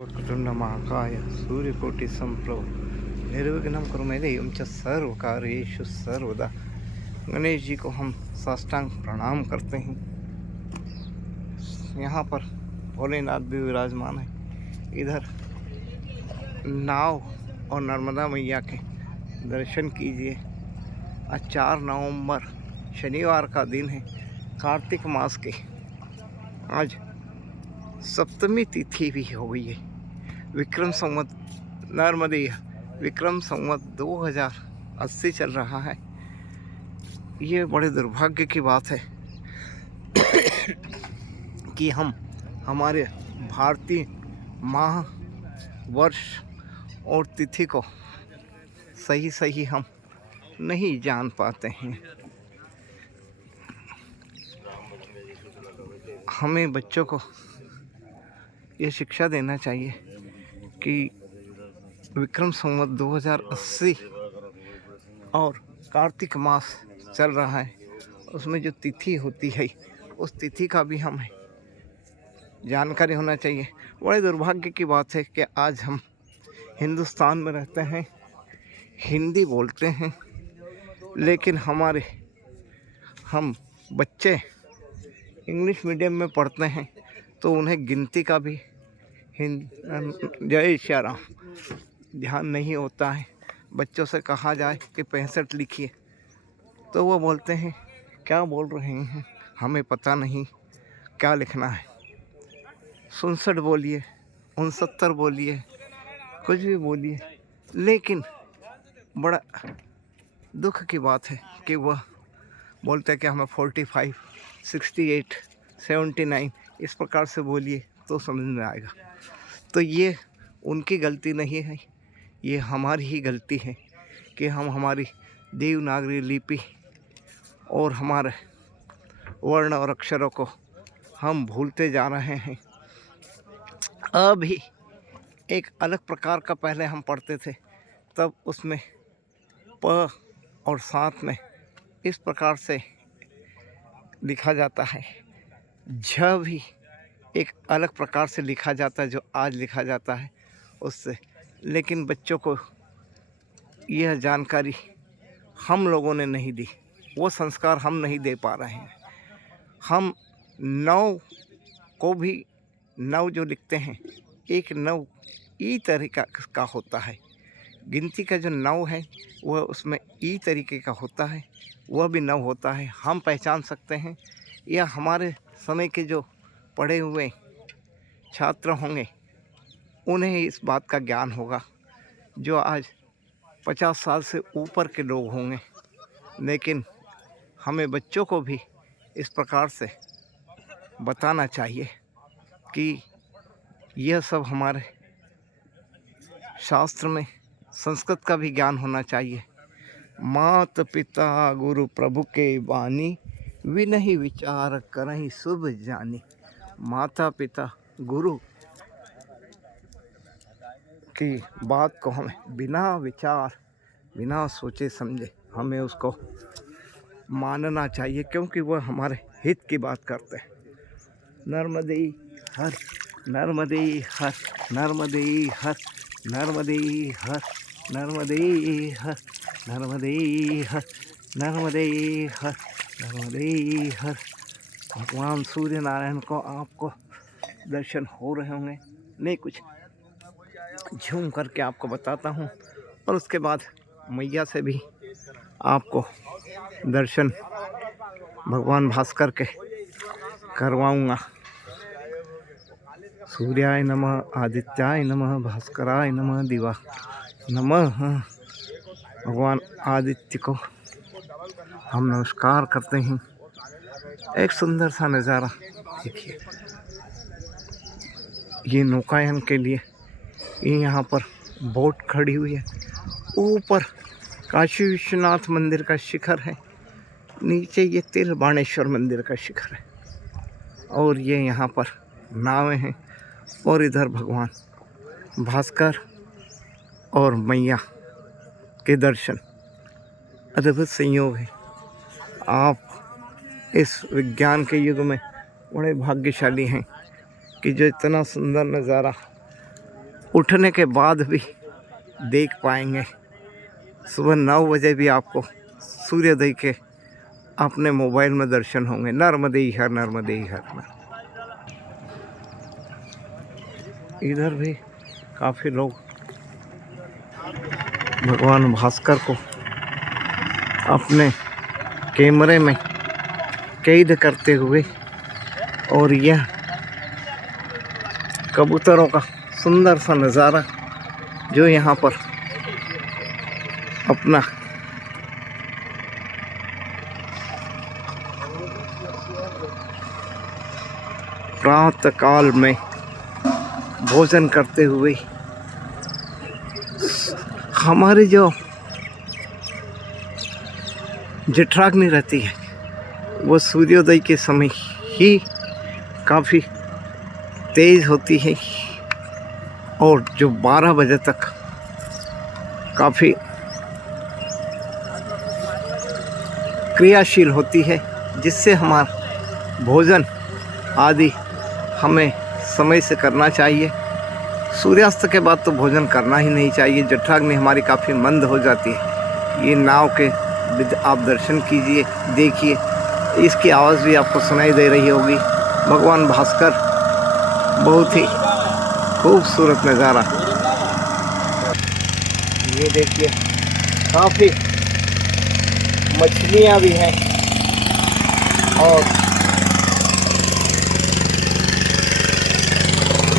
वक्रतुण्डमहाकाय सूर्यकोटिसमप्रभ निर्विघ्नं कुरु मे देवं च सर्वकार्येषु सर्वदा। गणेश जी को हम साष्टांग प्रणाम करते हैं। यहाँ पर भोलेनाथ भी विराजमान है। इधर नाव और नर्मदा मैया के दर्शन कीजिए। आज 4 नवंबर शनिवार का दिन है, कार्तिक मास के। आज सप्तमी तिथि भी हो गई है। विक्रम संवत नर्मदीय विक्रम संवत 2080 चल रहा है। ये बड़े दुर्भाग्य की बात है कि हम हमारे भारतीय माह, वर्ष और तिथि को सही हम नहीं जान पाते हैं। हमें बच्चों को ये शिक्षा देना चाहिए कि विक्रम संवत 2080 और कार्तिक मास चल रहा है, उसमें जो तिथि होती है उस तिथि का भी हमें जानकारी होना चाहिए। बड़े दुर्भाग्य की बात है कि आज हम हिंदुस्तान में रहते हैं, हिंदी बोलते हैं, लेकिन हम बच्चे इंग्लिश मीडियम में पढ़ते हैं तो उन्हें गिनती का भी जय श्री राम ध्यान नहीं होता है। बच्चों से कहा जाए कि 65 लिखिए तो वो बोलते हैं क्या बोल रहे हैं, हमें पता नहीं क्या लिखना है। 67 बोलिए, 69 बोलिए, कुछ भी बोलिए, लेकिन बड़ा दुख की बात है कि वह बोलते हैं कि हमें 45, 68, 79 इस प्रकार से बोलिए तो समझ में आएगा। तो ये उनकी गलती नहीं है, ये हमारी ही गलती है कि हम हमारी देवनागरी लिपि और हमारे वर्ण और अक्षरों को हम भूलते जा रहे हैं। अभी एक अलग प्रकार का पहले हम पढ़ते थे, तब उसमें प और साथ में इस प्रकार से लिखा जाता है। झ भी एक अलग प्रकार से लिखा जाता है जो आज लिखा जाता है उससे। लेकिन बच्चों को यह जानकारी हम लोगों ने नहीं दी, वो संस्कार हम नहीं दे पा रहे हैं। हम नौ को भी नौ जो लिखते हैं, एक नौ ई तरीका का होता है। गिनती का जो नौ है वह उसमें ई तरीके का होता है, वह भी नौ होता है। हम पहचान सकते हैं, या हमारे समय के जो पढ़े हुए छात्र होंगे उन्हें इस बात का ज्ञान होगा, जो आज 50 साल से ऊपर के लोग होंगे। लेकिन हमें बच्चों को भी इस प्रकार से बताना चाहिए कि यह सब हमारे शास्त्र में संस्कृत का भी ज्ञान होना चाहिए। मात पिता गुरु प्रभु के बानी, विनहि विचार करहि शुभ जानी। माता पिता गुरु की बात को हमें बिना विचार, बिना सोचे समझे हमें उसको मानना चाहिए, क्योंकि वह हमारे हित की बात करते हैं। नर्मदे हर, नर्मदे हर, नर्मदे हर, नर्मदे हर, नर्मदे हर, नर्मदे हर, नर्मदे हर, नर्मदे हर। भगवान सूर्य नारायण को आपको दर्शन हो रहे होंगे, नहीं कुछ झूम करके आपको बताता हूँ, और उसके बाद मैया से भी आपको दर्शन भगवान भास्कर के करवाऊँगा। सूर्याय नमः, आदित्याय नमः, भास्कराय नमः, दिवा नमः। भगवान आदित्य को हम नमस्कार करते हैं। एक सुंदर सा नज़ारा देखिए। ये नौकायन के लिए ये यहाँ पर बोट खड़ी हुई है। ऊपर काशी विश्वनाथ मंदिर का शिखर है, नीचे ये तिलबाणेश्वर मंदिर का शिखर है, और ये यहाँ पर नावें हैं, और इधर भगवान भास्कर और मैया के दर्शन। अद्भुत संयोग है। आप इस विज्ञान के युग में बड़े भाग्यशाली हैं कि जो इतना सुंदर नज़ारा उठने के बाद भी देख पाएंगे। सुबह 9 बजे भी आपको सूर्योदय के अपने मोबाइल में दर्शन होंगे। नर्मदे हर नर्मदे हर। इधर भी काफ़ी लोग भगवान भास्कर को अपने कैमरे में कैद करते हुए, और यह कबूतरों का सुंदर सा नज़ारा जो यहाँ पर अपना प्रातः काल में भोजन करते हुए हमारी जो जठराग्नि रहती है वो सूर्योदय के समय ही काफ़ी तेज होती है, और जो 12 बजे तक काफ़ी क्रियाशील होती है, जिससे हमारा भोजन आदि हमें समय से करना चाहिए। सूर्यास्त के बाद तो भोजन करना ही नहीं चाहिए। जठराग्नि हमारी काफ़ी मंद हो जाती है। ये नाव के आप दर्शन कीजिए, देखिए, इसकी आवाज़ भी आपको सुनाई दे रही होगी। भगवान भास्कर, बहुत ही खूबसूरत नज़ारा। ये देखिए काफ़ी मछलियाँ भी हैं, और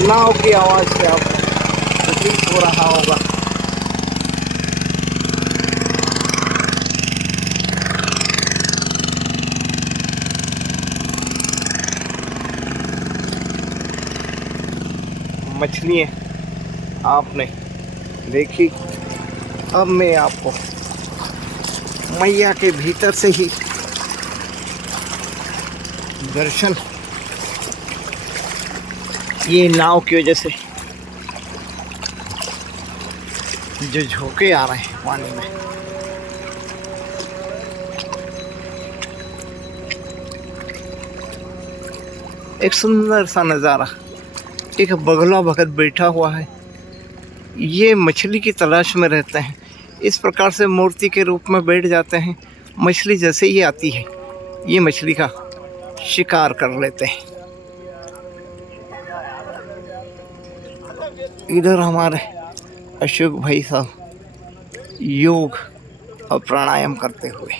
नाव की आवाज़ से आप प्रतीत हो रहा होगा। मछलियाँ आपने देखी। अब मैं आपको मैया के भीतर से ही दर्शन, ये नाव की वजह से जो झोंके आ रहे हैं पानी में, एक सुंदर सा नज़ारा। एक बगला भगत बैठा हुआ है, ये मछली की तलाश में रहते हैं। इस प्रकार से मूर्ति के रूप में बैठ जाते हैं। मछली जैसे ही आती है ये मछली का शिकार कर लेते हैं। इधर हमारे अशोक भाई साहब योग और प्राणायाम करते हुए।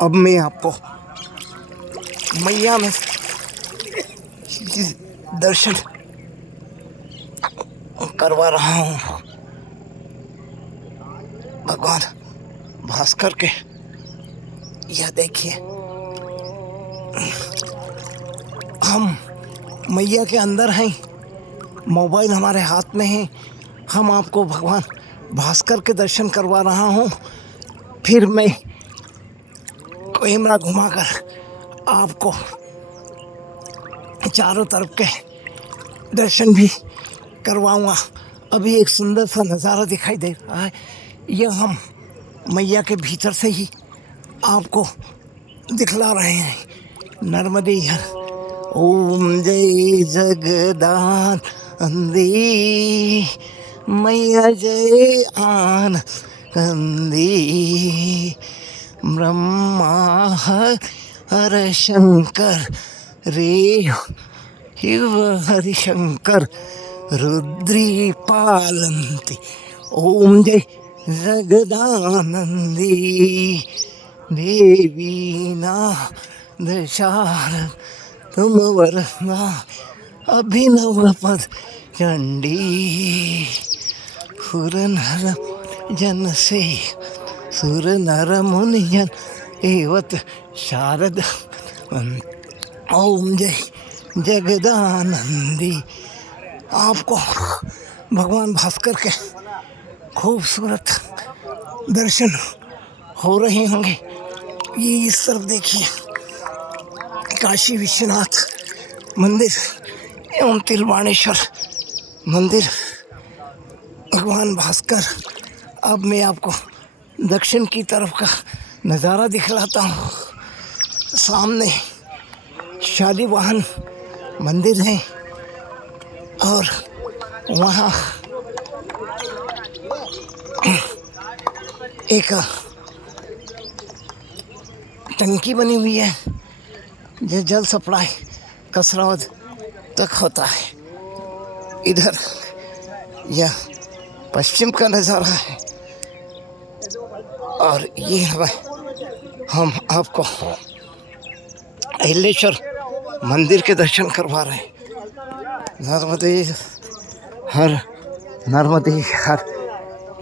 अब मैं आपको मैया में दर्शन करवा रहा हूँ। भगवान भास्कर के, यह देखिए, हम मैया के अंदर हैं, मोबाइल हमारे हाथ में है। हम आपको भगवान भास्कर के दर्शन करवा रहा हूँ। फिर मैं कैमरा घुमाकर आपको चारों तरफ के दर्शन भी करवाऊंगा। अभी एक सुंदर सा नज़ारा दिखाई दे रहा है, यह हम मैया के भीतर से ही आपको दिखला रहे हैं। नर्मदे हर। ओम जय जगदानंदी मैया जय आनंदी। ब्रह्मा हर शंकर रे शिव हरि शंकर रुद्री पालन्ति। ओम जय जगदानंदी देवी नाद तुम वरना अभिनव पद चंडी। सुर नर जन से सुर नर मुनि जन एवत शारद। ओम जय जगदानंदी। आपको भगवान भास्कर के खूबसूरत दर्शन हो रहे होंगे। ये इस तरफ देखिए, काशी विश्वनाथ मंदिर एवं तिलवाणेश्वर मंदिर, भगवान भास्कर। अब मैं आपको दक्षिण की तरफ का नज़ारा दिखलाता हूँ। सामने शालीवाहन मंदिर है और वहाँ एक टंकी बनी हुई है जो जल सप्लाई कसरावद तक होता है। इधर यह पश्चिम का नज़ारा है और ये हम आपको अहिलेश्वर मंदिर के दर्शन करवा रहे हैं। नर्मदे हर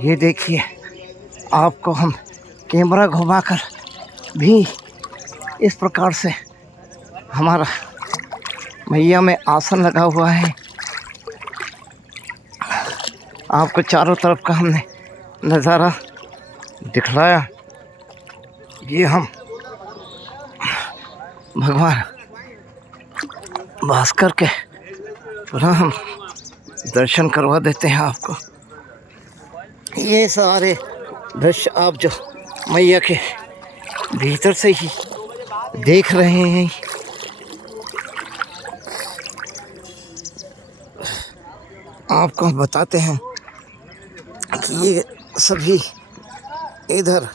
ये देखिए, आपको हम कैमरा घुमाकर भी इस प्रकार से हमारा मैया में आसन लगा हुआ है। आपको चारों तरफ का हमने नज़ारा दिखलाया। ये हम भगवान भास्कर के पुनः हम दर्शन करवा देते हैं आपको। ये सारे दृश्य आप जो मैया के भीतर से ही देख रहे हैं। आपको बताते हैं कि ये सभी इधर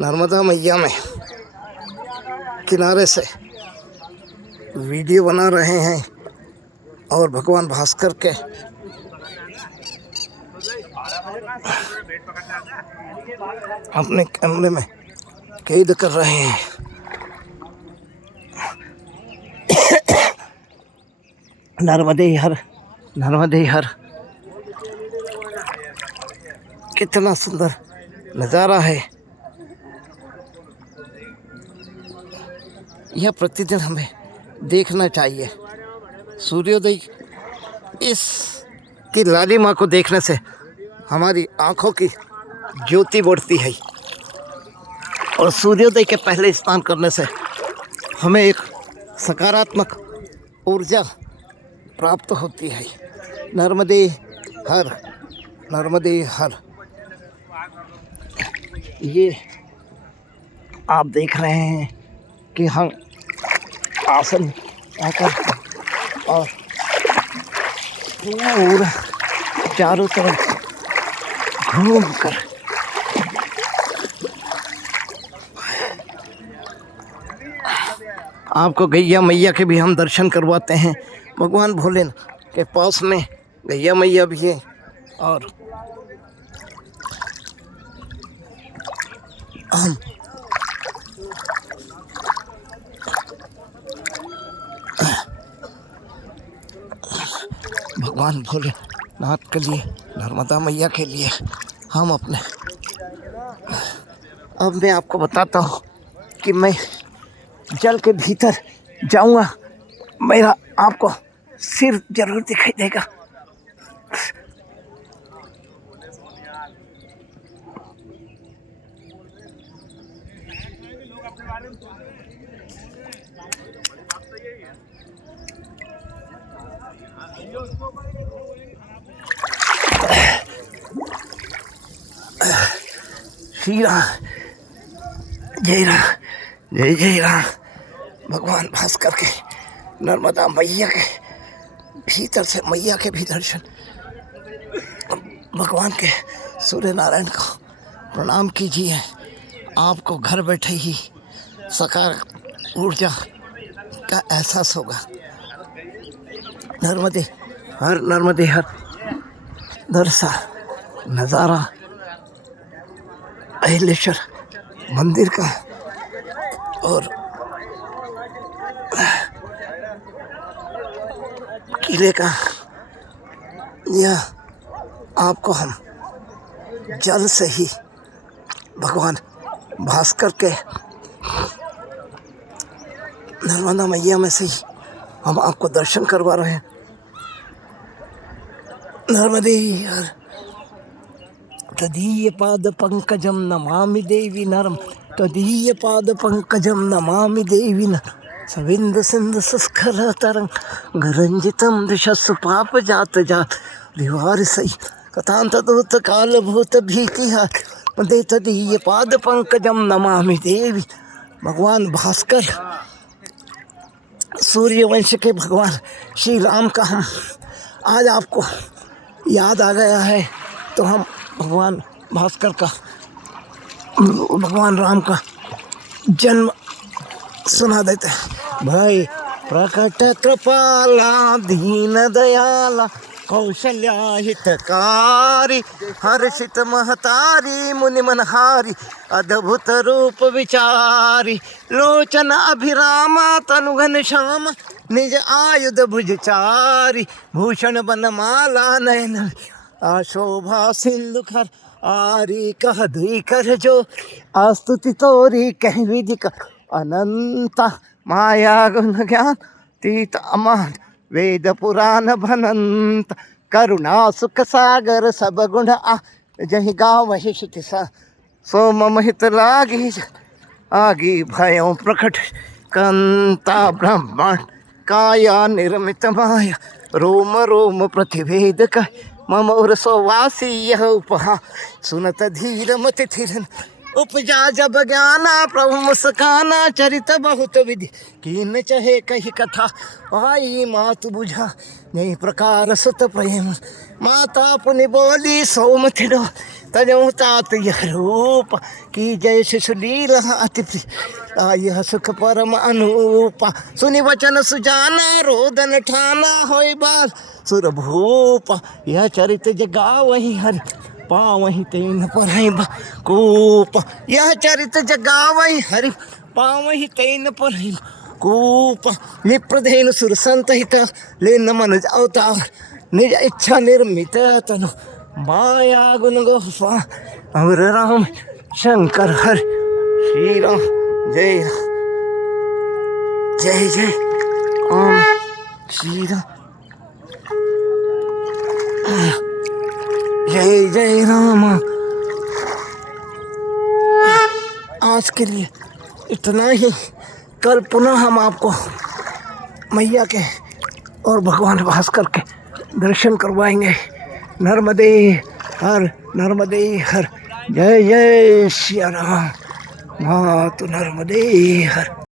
नर्मदा मैया में किनारे से वीडियो बना रहे हैं और भगवान भास्कर के अपने कैमरे में कैद कर रहे हैं। नर्मदे हर, नर्मदे हर। कितना सुंदर नज़ारा है। यह प्रतिदिन हमें देखना चाहिए। सूर्योदय इस की लालिमा को देखने से हमारी आँखों की ज्योति बढ़ती है और सूर्योदय के पहले स्नान करने से हमें एक सकारात्मक ऊर्जा प्राप्त होती है। नर्मदे हर, नर्मदे हर। ये आप देख रहे हैं कि हम आसन आकर और पूरा चारों तरफ घूम कर आपको गैया मैया के भी हम दर्शन करवाते हैं। भगवान भोलेनाथ के पास में गैया मैया भी है और हम भगवान भोलेनाथ के लिए, नर्मदा मैया के लिए हम अपने अब मैं आपको बताता हूँ कि मैं जल के भीतर जाऊँगा, मेरा आपको सिर जरूर दिखाई देगा। श्री राम, जय राम, जय जय राम। भगवान भास्कर के, नर्मदा मैया के भीतर से मैया के भी दर्शन। भगवान के सूर्य नारायण को प्रणाम कीजिए। आपको घर बैठे ही सकार ऊर्जा का एहसास होगा। नर्मदे हर, नर्मदे हर। दर्शन नज़ारा अहिलेश्वर मंदिर का और किले का। यह आपको हम जल से ही भगवान भास्कर के नर्मदा मैया में से ही हम आपको दर्शन करवा रहे हैं। नर्मदे हर। तदीय पाद पंकजम नमामि देवी नरम, तदीय पाद पंकजम नमामि देवी नरम। सविंद सिंध सुस्खल तरंग गरंजितम दिशस्सु पाप जात जात रिवार सई कथांत दूत काल भूत भीतिहार दे तदीय पाद पंकजम नमामि देवी। भगवान भास्कर सूर्यवंश के भगवान श्री राम का हम आज आपको याद आ गया है तो हम भगवान भास्कर का, भगवान राम का जन्म सुना देते हैं। भाई प्रकट कृपाला दीन दयाला कौशल्या हितकारी हर्षित महतारी मुनि मनहारी अद्भुत रूप विचारी लोचन अभिरामा तनु घनश्याम निज आयुध भुजचारी भूषण बनमाला नयन आशोभा सिंधुखर आरी कह दुई कर जो आस्तुति तोरी कह विधि कर अनंता माया गुण ज्ञान तीत अमान वेद पुराण भनंत करुणा सुख सागर सब गुण आ जहि गावहि श्रुति सा सोम महित लागी आगी भयों प्रकट कंता ब्रह्मांड काया निर्मित माया रोम रोम प्रतिभेद का मम और सोवासी यह उपहा सुनत धीर मति थिरन उपजा जब ज्ञाना प्रभु मुस्काना चरित बहुत विधि कीन चहे कही कथा आई मातु बुझा नहीं प्रकार सुत प्रेम माता पुनि बोली सोम थिरो तजो तात यह रूप की जय शिशु लीला अति यह सुख परम अनूपा सुनि वचन सुजाना रोदन ठाना होय बाल सुर भूपा यह चरित जगा वही हरि पावहि तेन परहि कूप यह चरित जगावहि हरि पावहि तेन परहि कूप विप्रधेनु सुर संतहित लेन मनुज अवतार निज इच्छा निर्मित तनु माया गुण गोस्वा अमर राम शंकर हर श्री राम जय जय जय ओम श्री राम जय जय राम। आज के लिए इतना ही। कल पुनः हम आपको मैया के और भगवान भास्कर के दर्शन करवाएंगे। नर्मदे हर जय जय श्री राम। मातु नर्मदे हर।